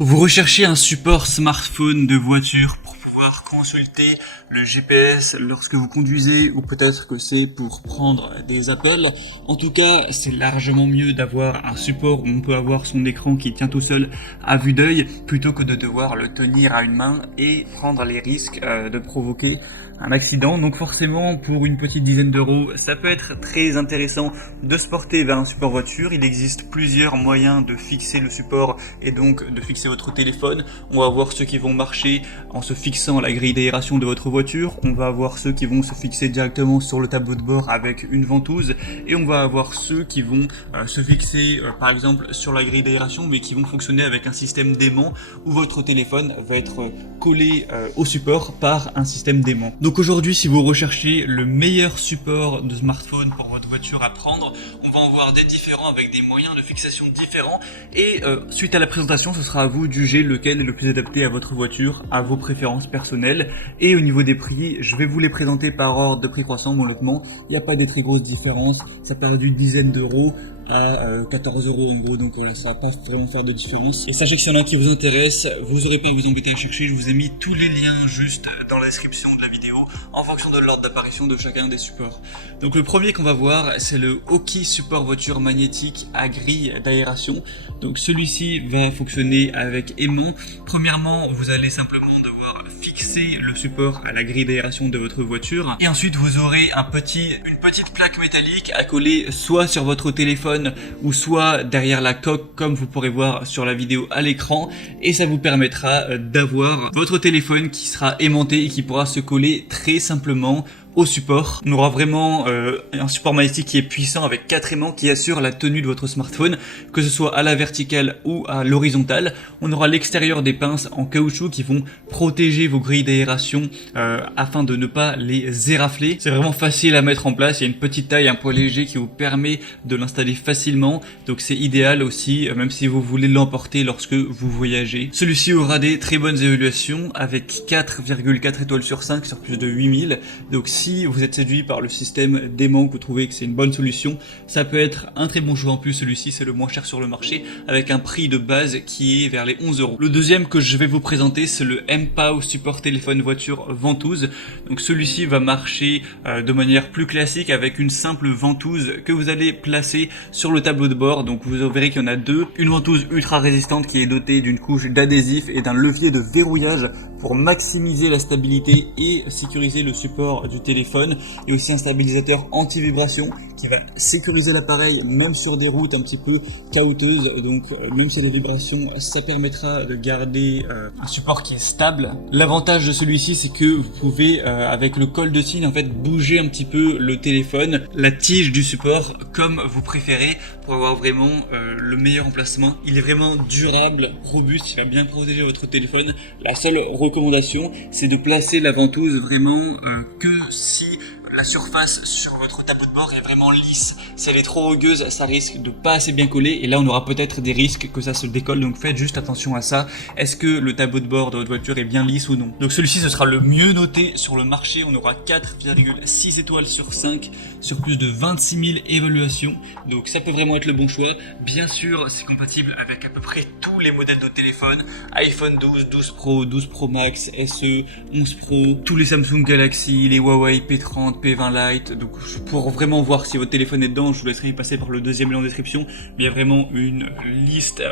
Vous recherchez un support smartphone de voiture pour pouvoir consulter le GPS lorsque vous conduisez, ou peut-être que c'est pour prendre des appels. En tout cas, c'est largement mieux d'avoir un support où on peut avoir son écran qui tient tout seul à vue d'œil plutôt que de devoir le tenir à une main et prendre les risques de provoquer un accident. Donc forcément, pour une petite dizaine d'euros, ça peut être très intéressant de se porter vers un support voiture. Il existe plusieurs moyens de fixer le support et donc de fixer votre téléphone. On va voir ceux qui vont marcher en se fixant à la grille d'aération de votre voiture. On va avoir ceux qui vont se fixer directement sur le tableau de bord avec une ventouse. Et on va avoir ceux qui vont se fixer par exemple sur la grille d'aération, mais qui vont fonctionner avec un système d'aimant où votre téléphone va être collé au support par un système d'aimant. Donc aujourd'hui, si vous recherchez le meilleur support de smartphone pour votre voiture à prendre, on va en voir des différents avec des moyens de fixation différents, et suite à la présentation, ce sera à vous de juger lequel est le plus adapté à votre voiture, à vos préférences personnelles. Et au niveau des prix, je vais vous les présenter par ordre de prix croissant, mais honnêtement, il n'y a pas des très grosses différences, ça part d'une dizaine d'euros à 14 euros en gros, donc voilà, ça va pas vraiment faire de différence. Et sachez que s'il y en a un qui vous intéresse, vous aurez pas à vous embêter à chercher, je vous ai mis tous les liens juste dans la description de la vidéo en fonction de l'ordre d'apparition de chacun des supports. Donc le premier qu'on va voir, c'est le Oki support voiture magnétique à grille d'aération. Donc celui-ci va fonctionner avec aimant. Premièrement, vous allez simplement devoir fixer le support à la grille d'aération de votre voiture, et ensuite vous aurez une petite plaque métallique à coller soit sur votre téléphone ou soit derrière la coque, comme vous pourrez voir sur la vidéo à l'écran, et ça vous permettra d'avoir votre téléphone qui sera aimanté et qui pourra se coller très simplement au support. On aura vraiment un support magnétique qui est puissant avec 4 aimants qui assurent la tenue de votre smartphone, que ce soit à la verticale ou à l'horizontale. On aura l'extérieur des pinces en caoutchouc qui vont protéger vos grilles d'aération afin de ne pas les érafler. C'est vraiment facile à mettre en place, il y a une petite taille, un poids léger qui vous permet de l'installer facilement, donc c'est idéal aussi même si vous voulez l'emporter lorsque vous voyagez. Celui-ci aura des très bonnes évaluations avec 4,4 étoiles sur 5 sur plus de 8000, donc si vous êtes séduit par le système d'aimant, que vous trouvez que c'est une bonne solution, ça peut être un très bon choix. En plus, celui-ci c'est le moins cher sur le marché avec un prix de base qui est vers les 11 euros. Le deuxième que je vais vous présenter, c'est le mPOW support téléphone voiture ventouse. Donc celui-ci va marcher de manière plus classique avec une simple ventouse que vous allez placer sur le tableau de bord. Donc vous verrez qu'il y en a deux. Une ventouse ultra résistante qui est dotée d'une couche d'adhésif et d'un levier de verrouillage pour maximiser la stabilité et sécuriser le support du téléphone, et aussi un stabilisateur anti-vibration qui va sécuriser l'appareil même sur des routes un petit peu caouteuses. Donc même s'il y a des vibrations, ça permettra de garder un support qui est stable. L'avantage de celui-ci, c'est que vous pouvez avec le col de cygne en fait bouger un petit peu le téléphone, la tige du support comme vous préférez, pour avoir vraiment le meilleur emplacement. Il est vraiment durable, robuste, il va bien protéger votre téléphone. La seule recommandation, c'est de placer la ventouse vraiment que si la surface sur votre tableau de bord est vraiment lisse. Si elle est trop rugueuse, ça risque de pas assez bien coller, et là on aura peut-être des risques que ça se décolle, donc faites juste attention à ça. Est-ce que le tableau de bord de votre voiture est bien lisse ou non? Donc celui-ci, ce sera le mieux noté sur le marché. On aura 4,6 étoiles sur 5 sur plus de 26 000 évaluations, donc ça peut vraiment être le bon choix. Bien sûr, c'est compatible avec à peu près tous les modèles de téléphone: iPhone 12, 12 Pro, 12 Pro Max, SE, 11 Pro, tous les Samsung Galaxy, les Huawei P30, P20 Lite. Donc pour vraiment voir si votre téléphone est dedans, je vous laisserai passer par le deuxième lien en description, mais il y a vraiment une liste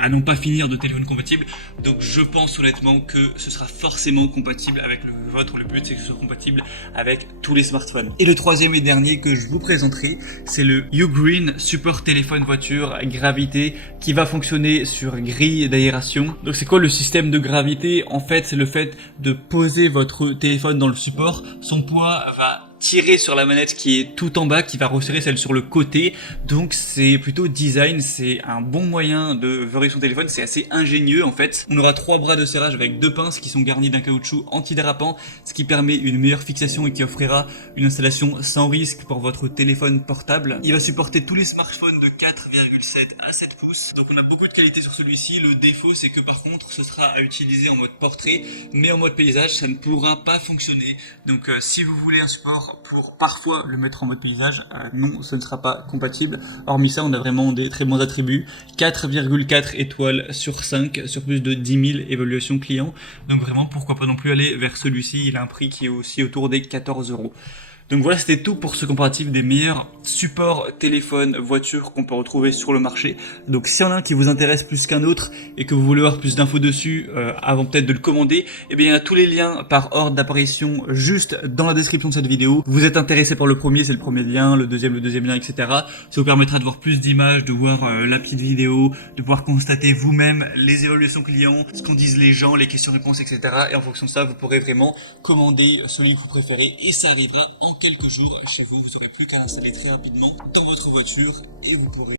à non pas finir de téléphones compatibles. Donc je pense honnêtement que ce sera forcément compatible avec le vôtre. Le but, c'est que ce soit compatible avec tous les smartphones. Et le troisième et dernier que je vous présenterai, c'est le Ugreen support téléphone voiture gravité qui va fonctionner sur grille d'aération. Donc c'est quoi le système de gravité? En fait, c'est le fait de poser votre téléphone dans le support, son poids va tirer sur la manette qui est tout en bas, qui va resserrer celle sur le côté. Donc c'est plutôt design, c'est un bon moyen de verrouiller son téléphone, c'est assez ingénieux en fait. On aura 3 bras de serrage avec 2 pinces qui sont garnis d'un caoutchouc antidérapant, ce qui permet une meilleure fixation et qui offrira une installation sans risque pour votre téléphone portable. Il va supporter tous les smartphones de 4,7 à 7 pouces, donc on a beaucoup de qualité sur celui-ci. Le défaut, c'est que par contre ce sera à utiliser en mode portrait, mais en mode paysage ça ne pourra pas fonctionner. Donc si vous voulez un support alors pour parfois le mettre en mode paysage, non, ce ne sera pas compatible. Hormis ça, on a vraiment des très bons attributs. 4,4 étoiles sur 5 sur plus de 10 000 évaluations clients. Donc vraiment, pourquoi pas non plus aller vers celui-ci. Il a un prix qui est aussi autour des 14 euros. Donc voilà, c'était tout pour ce comparatif des meilleurs supports téléphone, voiture qu'on peut retrouver sur le marché. Donc s'il y en a un qui vous intéresse plus qu'un autre et que vous voulez avoir plus d'infos dessus avant peut-être de le commander, eh bien il y a tous les liens par ordre d'apparition juste dans la description de cette vidéo. Vous êtes intéressé par le premier, c'est le premier lien, le deuxième lien, etc. Ça vous permettra de voir plus d'images, de voir la petite vidéo, de pouvoir constater vous-même les évaluations clients, ce qu'en disent les gens, les questions-réponses, etc. Et en fonction de ça, vous pourrez vraiment commander celui que vous préférez et ça arrivera en quelques jours chez vous. Vous n'aurez plus qu'à l'installer très rapidement dans votre voiture et vous pourrez